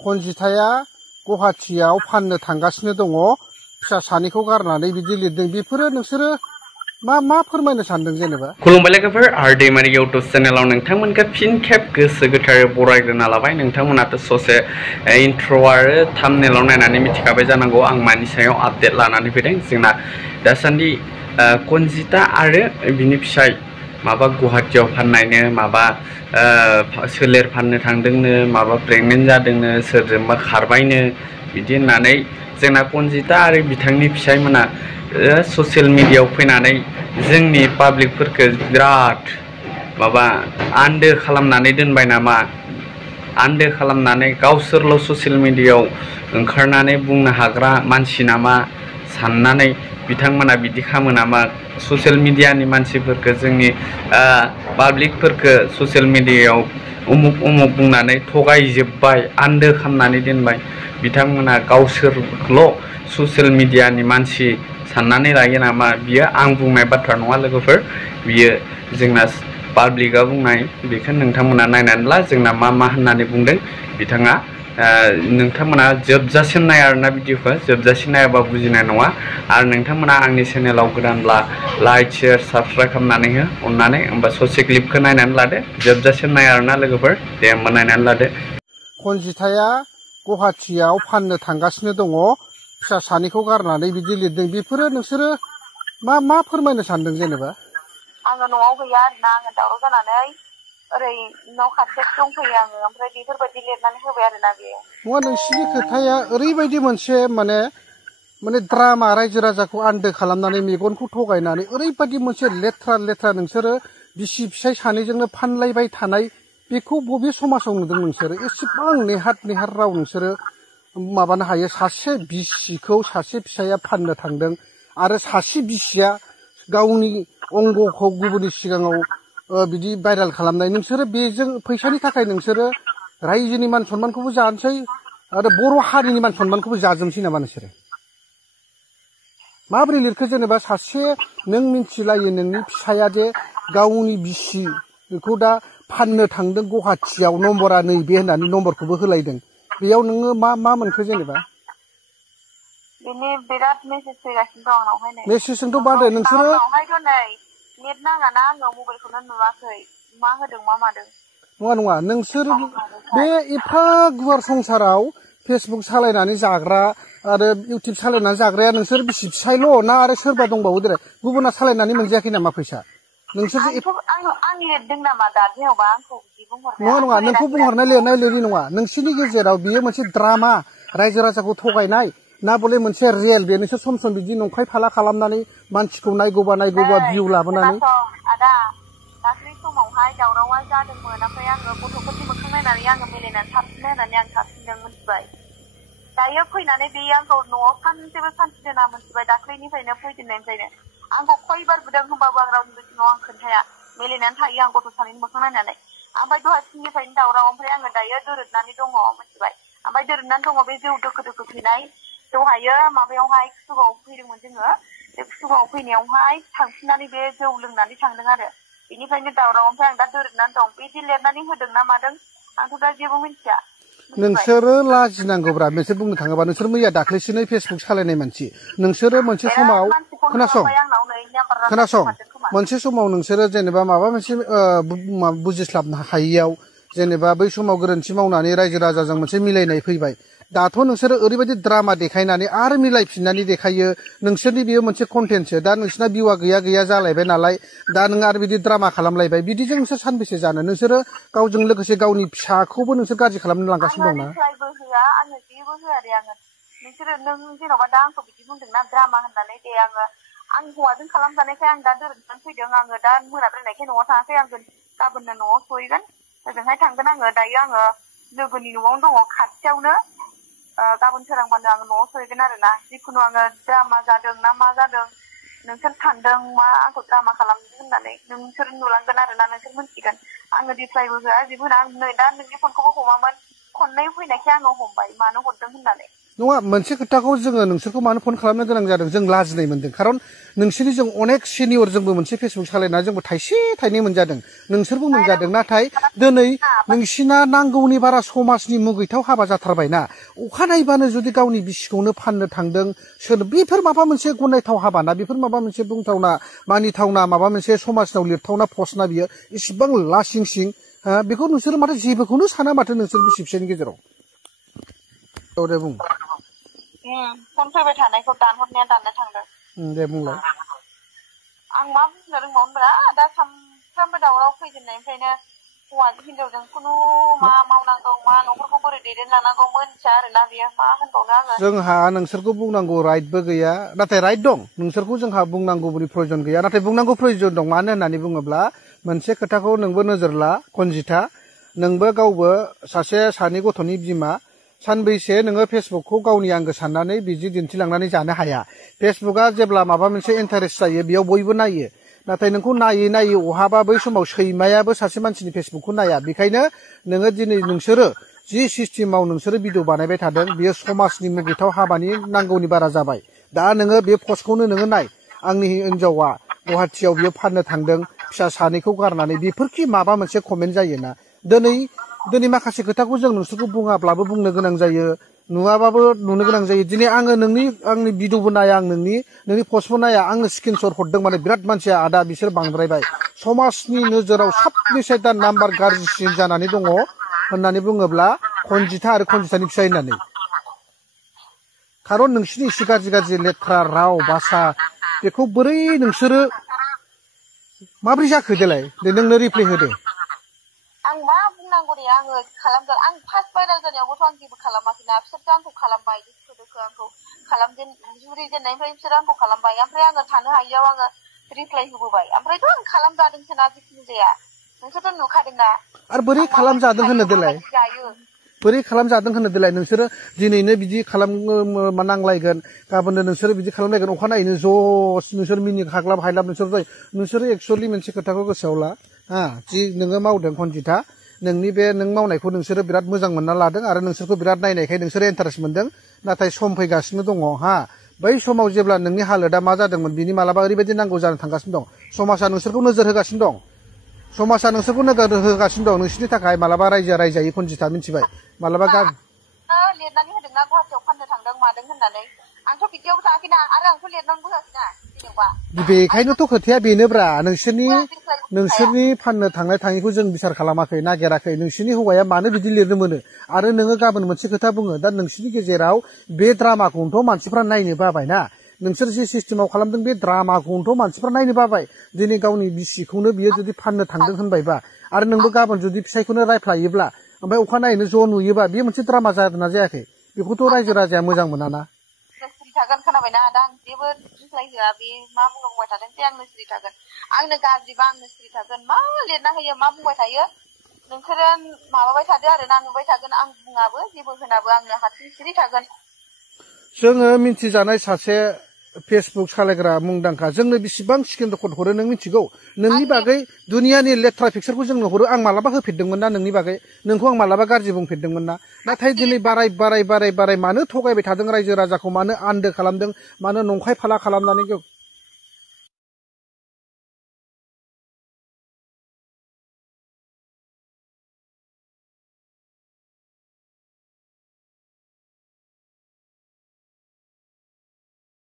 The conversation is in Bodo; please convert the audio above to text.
खनजिथाया गुवाहाटीयाव फाननो थांगासिनो दङ फिसा सानैखौ गारनानै बिदि लिरदों बेफोरो नोंसोरो मा फोरमायनो सानदों जेनेबा खुलुमबाय लोगोफोर आरदैमारि इउटुब चेनेलाव नोंथांमोनखौ फिन खेब गोसो गोथारै बरायग्रोना लाबाय नोंथांमोनाथ' ससे इन्ट्र आरो थाम्बनेलाव नायनानै मिथिखाबाय जानांगौ आं मानि सायाव आपडेट लानानै फैदों जोंना दासान्दि कनजिता आरो बिनि फिसाय माबा गुवाहाटीयाव फाननायनो माबा सोलेर फाननो थांदोंनो माबा प्रेगनेन्ट जादोंनो सोरजोंबा खारबायनो बिदि होननानै जोंना कनजिता आरो बिथांनि फिसायमोना ससियेल मिडियायाव फैनानै जोंनि पाब्लिकफोरखौ बिराद माबा आन्दो खालामनानै दोनबाय नामा आन्दो खालामनानै गावसोरल' ससियेल मिडियायाव ओंखारनानै बुंनो हाग्रा मानसि नामा साननानै बिथांमोना बिदि खालामो नामा ससियेल मिडियानि मानसिफोरखौ जोंनि पाब्लिकफोरखौ ससियेल मिडियायाव उमुक उमुक बुंनानै थगायजोब्बाय आन्दो खालामनानै दोनबाय बिथांमोना गावसोरल' ससियेल मिडियानि मानसि साननानै लायो नामा बियो आं बुंनाय बाथ्रा नङा लोगोफोर बियो जोंना पाब्लिकआ बुंनाय बेखौ नोंथांमोना नायनानै ला जोंना मा होननानै बुंदों बिथाङा नोंथांमोना जोबजासिम नाय आरोना भिडिअखौ जोबजासिम नायाबा बुजिनाय नङा आरो नोंथांमोना आंनि चेनेलाव गोदानब्ला लाइक शेयार साबस्क्राइब खालामनानै हो अननानै होमबा ससे क्लिपखौ नायनानै लादो जोबजासिम नाय आरोना लोगोफोर दे होमबा नायनानै लादो खनजिथाया गुवाहाटीयाव फाननो थांगासिनो दङ फिसा सानैखौ गारनानै बिदि लिरदों बेफोरो नोंसोरो मा फोरमायनो सानदों जेनेबा आङो न'आव गैया आरोना आङो दावराव जानानै ओरै न' खाथियाव दंफैयो आङो ओमफ्राय बेफोरबायदि लिरनानै होबाय आरोना बेयो नङा नोंसिनि खोथाया ओरैबायदि मोनसे माने द्रामा रायजो राजाखौ आन्दो खालामनानै मेगनखौ थगायनानै ओरैबायदि मोनसे लेथ्रा नोंसोरो बिसि फिसाय सानैजोंनो फानलायबाय थानाय बेखौ बबे समाजाव नुदों नोंसोरो एसेबां नेहाथ राव नोंसोरो माबानो हायो सासे बिसिखौ सासे फिसाया फाननो थांदों आरो सासे बिसिया गावनि अंगखौ गुबुननि सिगाङाव बिदि भाइराल खालामनाय नोंसोरो बेजों फैसानि थाखाय नोंसोरो रायजोनि मान सनमानखौबो जानोसै आरो बर' हारिनि मान सनमानखौबो जाजोबसै नामा नोंसोरो माबोरै लिरखो जेनेबा सासे नों मिथिलायो नोंनि फिसाया जे गावनि बिसिखौ दा फाननो थांदों गुवाहाटीयाव नम्बरा नैबे होननानै नम्बरखौबो होलायदों बेयाव नोङो मा मोनखो जेनेबा बेनि बिराद मेसेज फैगासिनो दं आंनावहाय नै मेसेजजोंथ' बादो नोंसोरो आंनावहायथ' नै नेट नाङाना आङो मबाइलखौनो नुवाखै मा होदों मा मादों नङा नोंसोर बे एफा गुवार संसाराव फेसबुक सालायनानै जाग्रा आरो इउटिउब सालायनानै जाग्राया नोंसोर बिसि फिसायल' ना आरो सोरबा दंबावो देलाय गुबुना सालायनानै मोनजायाखै नामा फैसा नोंसोर आं लिरदों नामा दा जेनेबा आंखौ बिदि बुंहरनाया नङा नोंखौ बुंहरनाय लिरनाय लिरि नङा नोंसिनि गेजेराव बियो मोनसे द्रामा रायजो राजाखौ थगायनाय ना बले मोनसे रियेल बे नोंसोर सम बिदि नंखाय फाला खालामनानै मानसिखौ नायगौबा भिउ लाबोनानै आदा दाख्लै समावहाय दावरावा जादोंमोन ओमफ्राय आङो गथ'फोरनि मोखां नायनानै आङो मिलायनानै थाफिननो होननानै आं थाफिनदों मिथिबाय दायो फैनानै बे आंखौ न'आव सानसेबो सान्थि दोना मिथिबाय दाख्लैनिफ्रायनो फैजेननायनिफ्रायनो आंखौ खयबार बुदों होनबाबो आं रावनिबो सिगाङाव आं खोन्थाया मिलायनानै थायो आं गथ' सानैनि मोखां नायनानै ओमफ्राय दहाय फुंनिफ्रायनो दावराव ओमफ्राय आङो दायो दोरोदनानै दङ मिथिबाय ओमफ्राय दोरोदनानै दङ बे जौ दोखो फैनाय दहायो माबायावहाय कुसुगाव फैदोंमोन जोङो बे कुसुगाव फैनायावहाय थांफिननानै बे जौ लोंनानै थांदों आरो बेनिफ्रायनो दावराव ओमफ्राय आं दा दोरोदनानै दं बिदि लिरनानै होदों ना मादों आंथ' दा जेबो मिथिया नोंसोरो लाजिनांगौब्रा नोंसोर बुंनो थाङोबा नोंसोर मैया दाख्लैसोनो फेसबुक सालायनाय मानसि नोंसोरो मोनसे समाव खोनासं मोनसे समाव नोंसोरो जेनेबा माबा मोनसे बुजिस्लाबनो हायियाव जेनेबा बै समाव गोरोन्थि मावनानै रायजो राजाजों मोनसे मिलायनाय फैबाय दाथ' नोंसोरो ओरैबायदि द्रामा देखायनानै आरो मिलायफिननानै देखायो नोंसोरनि बेयो मोनसे कन्टेन्टसो दा नोंसिना भिउआ गैया जालायबाय नालाय दा नों आरो बिदि द्रामा खालामलायबाय बिदिजों नोंसोर सानबेसे जानो नोंसोरो गावजों लोगोसे गावनि फिसाखौबो नोंसोर गाज्रि खालामनो लांगासिनो दंना रिप्लाइबो होआ आङो जेबो होआ दे आङो नोंसोरो नों जेन'बा दा आंखौ बिदि बुंदोंना द्रामा होननानै दे आं हौवाजों खालामजानायखाय आं दा दोरोदनानै फैदों आङो दा मोनाद्रायनायखाय न'आव थाङाखै आं गाबोननो न'आव सहैगोन ओजोंहाय थांगोन आङो दायो आङो लोगोनि न'आवनो दङ खाथियावनो गाबोन सोरांबानो आङो न'आव सहैगोन आरोना जिखुनु आङो द्रामा जादों ना मा जादों नोंसोर सानदों मा आंखौ द्रामा खालामदों होननानै नोंसोर नुलांगोन आरोना नोंसोर मिथिगोन आङो रिप्लाइबो होआ जेबो होना आं नै दा नोंनि फनखौबो हमामोन खननै फैनायखाय आङो हमबाय मानो हरदों होननानै नङा मोनसे खोथाखौ जोङो नोंसोरखौ मानो फन खालामनो गोनां जादों जों लाजिनाय मोनदों खारन नोंसोरनि जों अनेक सिनियर जोंबो मोनसे फेसबुक सालायना जोंबो थाइसे थाइनै मोनजादों नोंसोरबो मोनजादों नाथाय दिनै नोंसिना नांगौनि बारा समाजनि मुगैथाव हाबा जाथारबायना अखानायबानो जुदि गावनि बिसिखौनो फाननो थांदों सोर बेफोर माबा मोनसे गनायथाव हाबाना बेफोर माबा मोनसे बुंथावना मानिथावना माबा मोनसे समाजनाव लिरथावना पस्टना बियो इसिबां लासिं सिं बेखौ नोंसोर माथो जेबोखौनो साना माथो नोंसोर बिसि फिसायनि गेजेराव औ दे बुं फन फैबाय थानायखौ दानहरनाया दाननो थांदों दे बुंलाय आं मा बुंनो रोंबावनोब्रा दा सामफ्रामबो दावराव फैजेननायनिफ्रायनो हौवाजों हिनजावजों खुनु मा मावनांगौ मा न'खरखौ बोरै दैदेनलांनांगौ मोनथिया आरोना बियो मा होनबावनो आङो जोंहा नोंसोरखौ बुंनांगौ राइटबो गैया नाथाय राइट दं नोंसोरखौ जोंहा बुंनांगौनि प्रयजन गैया नाथाय बुंनांगौ प्रयजन दं मानो होननानै बुङोब्ला मोनसे खोथाखौ नोंबो नोजोर ला कनजिथा नोंबो गावबो सासे सानै गथ'नि बिमा सानबैसे नोङो फेसबुकखौ गावनि आंगो साननानै बिदि दिन्थिलांनानै जानो हाया फेसबुकआ जेब्ला माबा मोनसे इन्टारेस्ट जायो बेयाव बयबो नायो नाथाय नोंखौ नायै नायै अहाबा बै समाव सैमायाबो सासे मानसिनि फेसबुकखौ नाया बेखायनो नोङो दिनै नोंसोरो जि सिस्टेमाव नोंसोरो भिडिअ बानायबाय थादों बेयो समाजनि मुगैथाव हाबानि नांगौनि बारा जाबाय दा नोङो बे पस्टखौनो नोङो नाय आंनि हिनजावा गुवाहाटियाव बियो फाननो थांदों फिसा सानैखौ गारनानै बेफोरखि माबा मोनसे कमेन्ट जायोना दिनै माखासे खोथाखौ जों नोंसोरखौ बुङाब्लाबो बुंनो गोनां जायो नुवाबाबो नुनो गोनां जायो दिनै आङो आंनि भिडिअबो नाया आं नोंनि पस्टबो नाया आङो स्क्रिनशट हरदों माने बिराद मानसिया आदा बिसोर बांद्रायबाय समाजनि नोजोराव सबनिसाय दा नाम्बार गाज्रिसिन जानानै दङ होननानै बुङोब्ला कनजिथा आरो कनजिथानि फिसाय होननानै खारन नोंसिनि एसे गाज्रि लेथ्रा राव भाषा बेखौ बोरै नोंसोरो माब्रै जाखो देलाय दे नोंनो रिप्लाय होदे आं मा बुंनांगौ दे आङो खालामगोन आं फार्स्ट भाइरेल जानायावबोथ' आं जेबो खालामाखैना बिसोरथ' आंखौ खालामबाय दोखो आंखौ जुरिजेननायनिफ्राय बिसोर आंखौ खालामबाय ओमफ्राय आङो थानो हायियाव आङो रिप्लाय होबोबाय ओमफ्रायथ' आं खालामजादोंसोना जिखुनु जाया नोंसोरथ' नुखादोंना आरो बोरै खालामजादों होनो देलाय बोरै खालामजादों होनो देलाय नोंसोरो दिनैनो बिदि नांलायगोन गाबोननो नोंसोरो बिदि खालामलायगोन अखानायैनो ज' नोंसोर मिनि खाग्लाब हायलाब नोंसोरो एक्सुवेलि मोनसे खोथाखौ गोसोआव ला जि नोङो मावदों कनजिथा नोंनि बे नों मावनायखौ नोंसोरो बिराद मोजां मोनना लादों आरो नोंसोरखौ बिराद नायनायखाय नोंसोरो इन्टारेस्ट मोनदों नाथाय सम फैगासिनो दङ बै समाव जेब्ला नोंनि हालोदा मा जादोंमोन बिनि मालाबा ओरैबायदि नांगौ जानो थांगासिनो दं समाजा नोंसोरखौ नोजोर होगासिनो दं समाजा नोंसोरखौ नोजोर होगासिनो दं नोंसोरनि थाखाय मालाबा रायजायै कनजिथा मिथिबाय मालाबा लिरनानै होदोंना गुवाहाटियाव फाननो थांदों मादों होननानै आंथ' बिदियावबो थाङाखैना आरो आंथ' लिरनानैबो होआखैना जेनेबा बेखायनोथ' खोथाया बेनोब्रा नोंसोरनि फाननो थांनाय थाङिखौ जों बिसार खालामाखै नागिराखै नोंसोरनि हौवाया मानो बिदि लिरनो मोनो आरो नोङो गाबोन मोनसे खोथा बुङो दा नोंसोरनि गेजेराव बे ड्रामाखौनोथ' मानसिफ्रा नायनो बाबायना नोंसोर जे सिस्टेमाव खालामदों बे ड्रामाखौनोथ' मानसिफ्रा नायनो बाबाय दिनै गावनि बिसिखौनो बियो जुदि फाननो थांदों होनबायबा आरो नोंबो गाबोन जुदि फिसायखौनो रायफ्लायोब्ला ओमफ्राय अखानायैनो ज' नुयोबा बे मोनसे ड्रामा जादोंना जायाखै बेखौथ' रायजो राजाया मोजां मोनाना सिरि थागोन खोनाबायना आदा आं जेबो रिप्लाय होआ बे मा बुंबाय थादों जे आंनो सिरि थागोन आंनो गाज्रिबा आंनो सिरि थागोन मा लिरना होयो मा बुंबाय थायो नोंसोरो माबाबाय थादो आरो ना नुबाय थागोन आं बुङाबो जेबो होनाबो आंनो हारसिं सिरि थागोन जोङो मिथिजानाय सासे फेसबुक सालायग्रा मुंदांखा जोंनो बेसेबां स्क्रिन रेकर्ड हरो नों मिथिगौ नोंनि बागै दुनियानि लेथ्रा पिक्सारखौ जोंनो हरो आं मालाबा होफेरदोंमोन ना नोंनि बागै नोंखौ आं मालाबा गाज्रि बुंफेरदोंमोन ना नाथाय दिनै बाराय मानो थगायबाय थादों रायजो राजाखौ मानो आन्दो खालामदों मानो नंखाय फाला खालामनानै